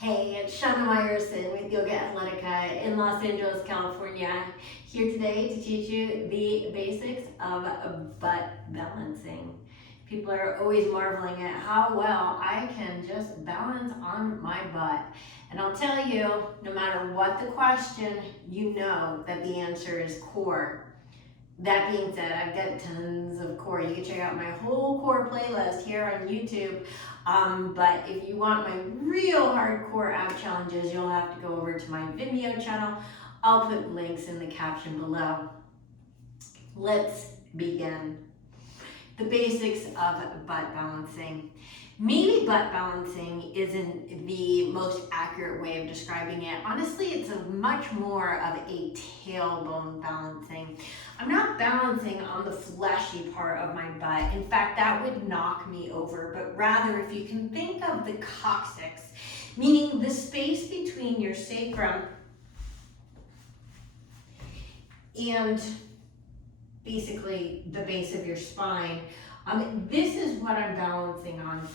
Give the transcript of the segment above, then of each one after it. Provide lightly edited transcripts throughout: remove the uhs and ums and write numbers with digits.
Hey, it's Shana Meyerson with YOGAthletica in Los Angeles, California. Here today to teach you the basics of butt balancing. People are always marveling at how well I can just balance on my butt. And I'll tell you, no matter what the question, you know that the answer is core. That being said, I've got tons of core. You can check out my whole core playlist here on YouTube. But if you want my real hardcore ab challenges, you'll have to go over to my Venmo channel. I'll put links in the caption below. Let's begin. The basics of butt balancing. Maybe butt balancing isn't the most accurate way of describing it. Honestly, it's much more of a tailbone balancing. I'm not balancing on the fleshy part of my butt. In fact, that would knock me over, but rather if you can think of the coccyx, meaning the space between your sacrum and basically the base of your spine, this is what I'm balancing on.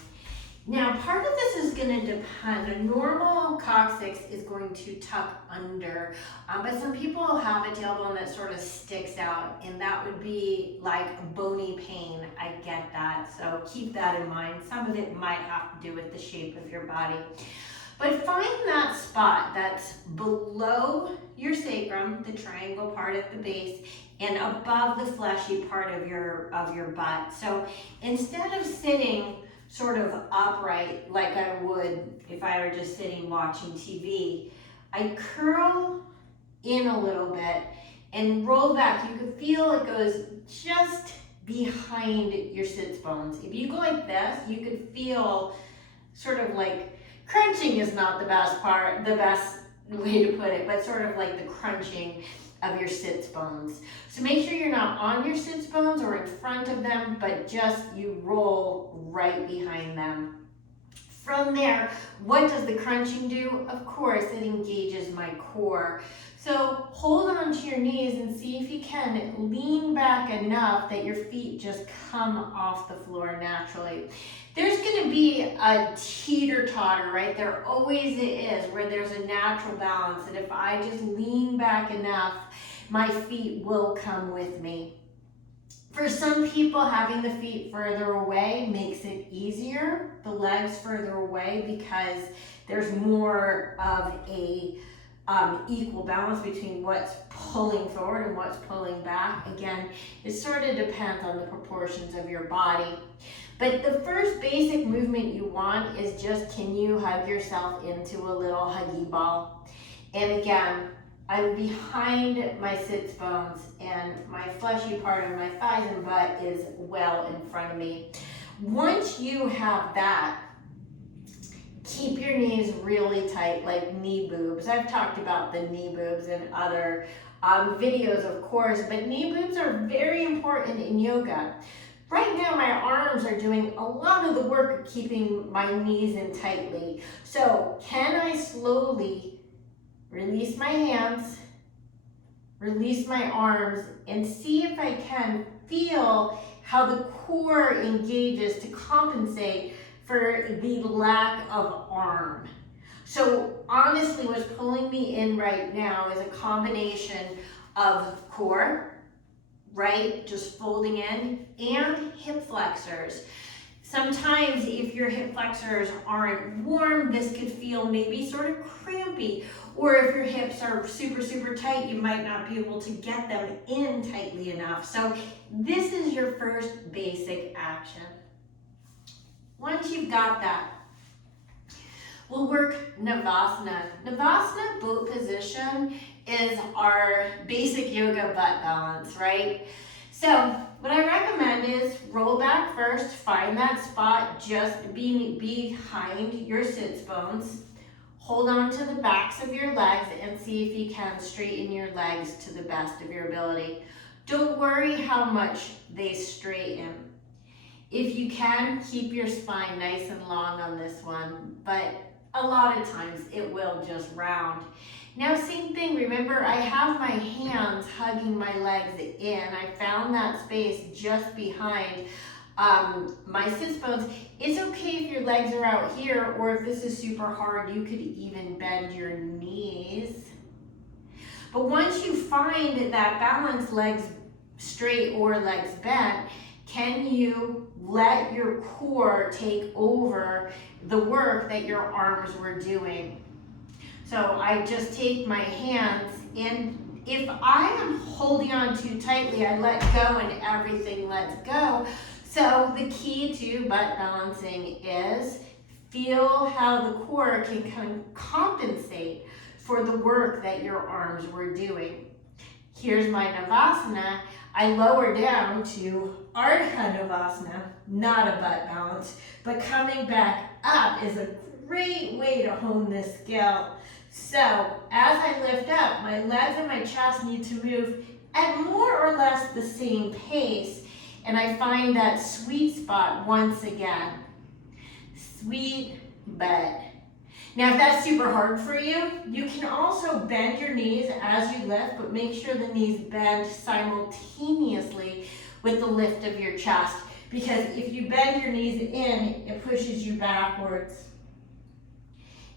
Now, part of this is going to depend. A normal coccyx is going to tuck under, but some people have a tailbone that sort of sticks out, and that would be like bony pain. I get that, so keep that in mind. Some of it might have to do with the shape of your body. But find that spot that's below your sacrum, the triangle part at the base, and above the fleshy part of your butt. So instead of sitting sort of upright like I would if I were just sitting watching TV, I curl in a little bit and roll back. You can feel it goes just behind your sits bones. If you go like this, you could feel sort of like crunching is not the best way to put it, but sort of like the crunching of your sits bones. So make sure you're not on your sits bones or in front of them, but just you roll right behind them. From there, what does the crunching do? Of course, it engages my core. So hold on to your knees and see if you can lean back enough that your feet just come off the floor naturally. There's going to be a teeter-totter, right? There always is, where there's a natural balance. And if I just lean back enough, my feet will come with me. For some people, having the feet further away makes it easier, the legs further away, because there's more of a equal balance between what's pulling forward and what's pulling back. Again, it sort of depends on the proportions of your body. But the first basic movement you want is just, can you hug yourself into a little huggy ball? And again, I'm behind my sits bones and my fleshy part of my thighs and butt is well in front of me. Once you have that, keep your knees really tight, like knee boobs. I've talked about the knee boobs in other videos, of course, but knee boobs are very important in yoga. Right now, my arms are doing a lot of the work of keeping my knees in tightly. So can I slowly release my hands, release my arms, and see if I can feel how the core engages to compensate for the lack of arm. So honestly, what's pulling me in right now is a combination of core, right, just folding in, and hip flexors. Sometimes if your hip flexors aren't warm, this could feel maybe sort of crampy. Or if your hips are super, super tight, you might not be able to get them in tightly enough. So this is your first basic action. Once you've got that, we'll work Navasana. Navasana, boat position, is our basic yoga butt balance, right? So what I recommend is roll back first, find that spot just behind your sits bones. Hold on to the backs of your legs and see if you can straighten your legs to the best of your ability. Don't worry how much they straighten. If you can, keep your spine nice and long on this one, but a lot of times it will just round. Now, same thing, remember I have my hands hugging my legs in. I found that space just behind my sits bones. It's okay if your legs are out here, or if this is super hard, you could even bend your knees. But once you find that balance, legs straight or legs bent, can you let your core take over the work that your arms were doing? So I just take my hands, and if I am holding on too tightly, I let go and everything lets go. So the key to butt balancing is feel how the core can compensate for the work that your arms were doing. Here's my Navasana. I lower down to Ardha Navasana, not a butt balance, but coming back up is a great way to hone this skill. So as I lift up, my legs and my chest need to move at more or less the same pace, and I find that sweet spot once again. Sweet butt. Now, if that's super hard for you, you can also bend your knees as you lift, but make sure the knees bend simultaneously with the lift of your chest, because if you bend your knees in, it pushes you backwards.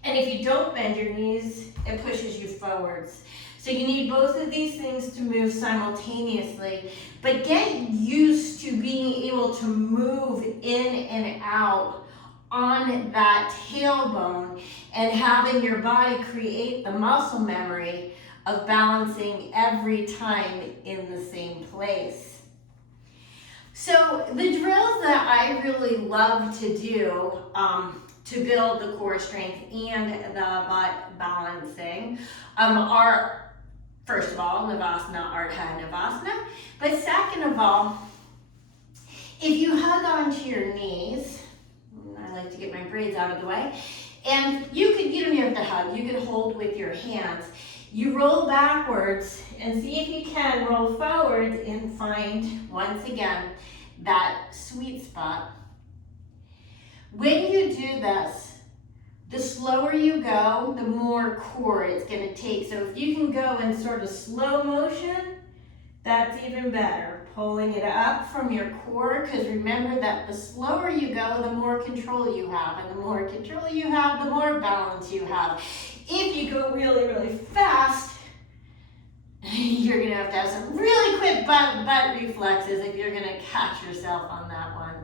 And if you don't bend your knees, it pushes you forwards. So you need both of these things to move simultaneously, but get used to being able to move in and out on that tailbone and having your body create the muscle memory of balancing every time in the same place. So the drills that I really love to do to build the core strength and the butt balancing are, first of all, Navasana, Ardha Navasana, but second of all, if you hug onto your knees, I like to get my braids out of the way, and you don't have to hug, you can hold with your hands. You roll backwards and see if you can roll forward and find, once again, that sweet spot. When you do this, the slower you go, the more core it's going to take. So if you can go in sort of slow motion, that's even better. Pulling it up from your core, because remember that the slower you go, the more control you have. And the more control you have, the more balance you have. If you go really, really fast, you're going to have some really quick butt reflexes if you're going to catch yourself on that one.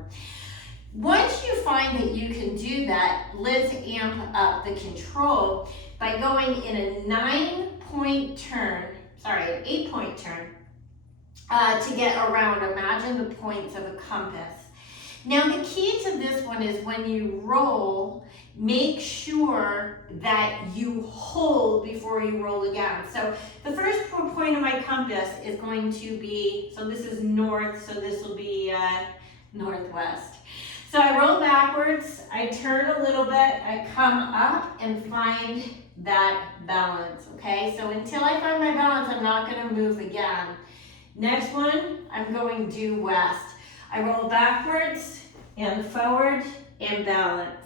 Once you find that you can do that, let's amp up the control by going in a 8-point turn, to get around. Imagine the points of a compass. Now the key to this one is when you roll, make sure that you hold before you roll again. So the first point of my compass is going to be, so this is north, so this will be northwest. So I roll backwards, I turn a little bit, I come up and find that balance, okay? So until I find my balance, I'm not gonna move again. Next one, I'm going due west. I roll backwards and forward and balance.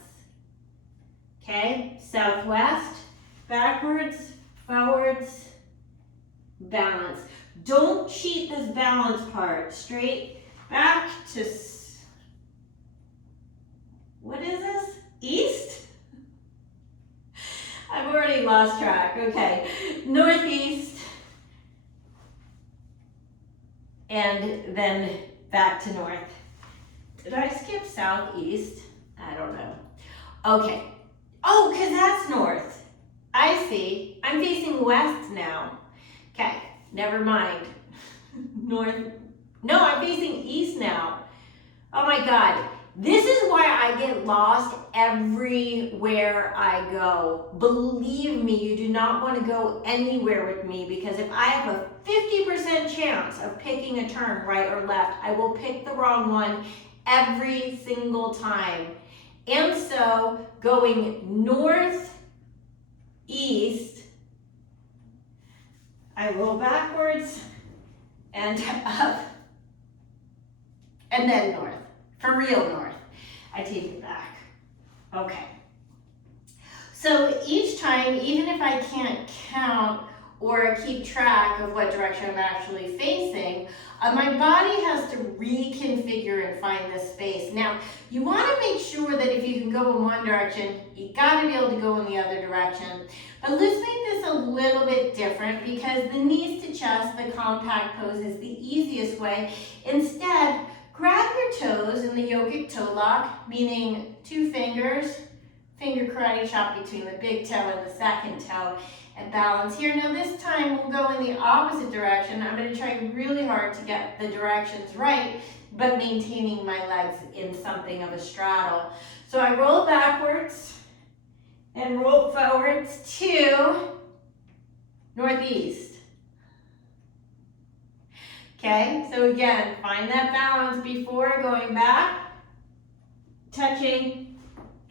Okay, southwest, backwards, forwards, balance. Don't cheat this balance part. Straight back to, what is this? East? I've already lost track. Okay, northeast, and then back to north. Did I skip southeast? I don't know. Okay. Oh, because that's north. I see. I'm facing west now. Okay, never mind. North. No, I'm facing east now. Oh my God. This is why I get lost everywhere I go. Believe me, you do not want to go anywhere with me, because if I have a 50% chance of picking a turn right or left, I will pick the wrong one every single time. And so going north, east, I roll backwards and up, and then north. For real north. I take it back. Okay. So each time, even if I can't count or keep track of what direction I'm actually facing, my body has to reconfigure and find this space. Now, you want to make sure that if you can go in one direction, you got to be able to go in the other direction. But let's make this a little bit different because the knees to chest, the compact pose, is the easiest way. Instead, grab your toes in the yogic toe lock, meaning 2 fingers, finger karate chop between the big toe and the second toe, and balance here. Now this time we'll go in the opposite direction. I'm going to try really hard to get the directions right, but maintaining my legs in something of a straddle. So I roll backwards and roll forwards to northeast. Okay, so again, find that balance before going back, touching,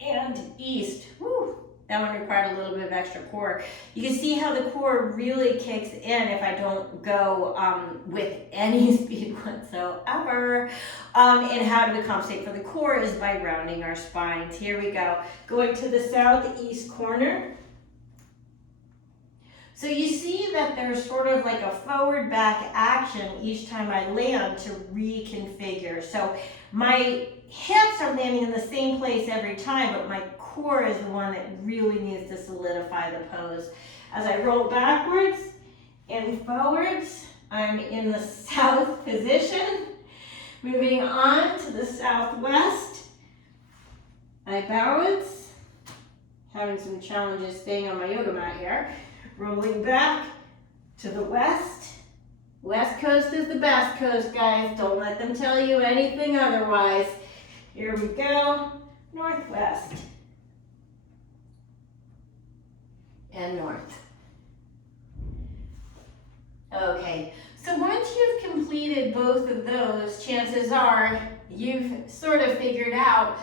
and east. Woo. That one required a little bit of extra core. You can see how the core really kicks in if I don't go with any speed whatsoever. And how do we compensate for the core is by rounding our spines. Here we go. Going to the southeast corner. So you see that there's sort of like a forward back action each time I land to reconfigure. So my hips are landing in the same place every time, but my core is the one that really needs to solidify the pose. As I roll backwards and forwards, I'm in the south position. Moving on to the southwest, I balance. Having some challenges staying on my yoga mat here. Rolling back to the west. West coast is the best coast, guys. Don't let them tell you anything otherwise. Here we go. Northwest. And north. Okay, so once you've completed both of those, chances are you've sort of figured out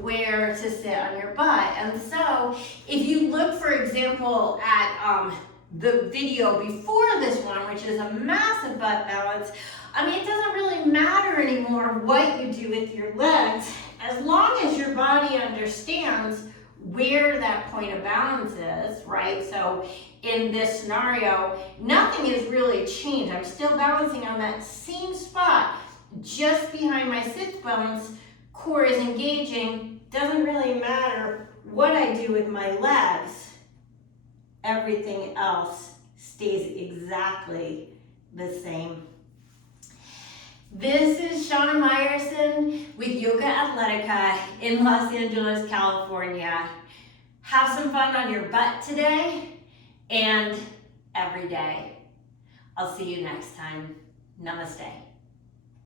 where to sit on your butt. And so if you look, for example, at the video before this one, which is a massive butt balance, I mean, it doesn't really matter anymore what you do with your legs, as long as your body understands where that point of balance is, right? So in this scenario, nothing has really changed. I'm still balancing on that same spot, just behind my sits bones. Core is engaging. Doesn't really matter what I do with my legs. Everything else stays exactly the same. This is Shana Meyerson with YOGAthletica in Los Angeles, California. Have some fun on your butt today and every day. I'll see you next time. Namaste.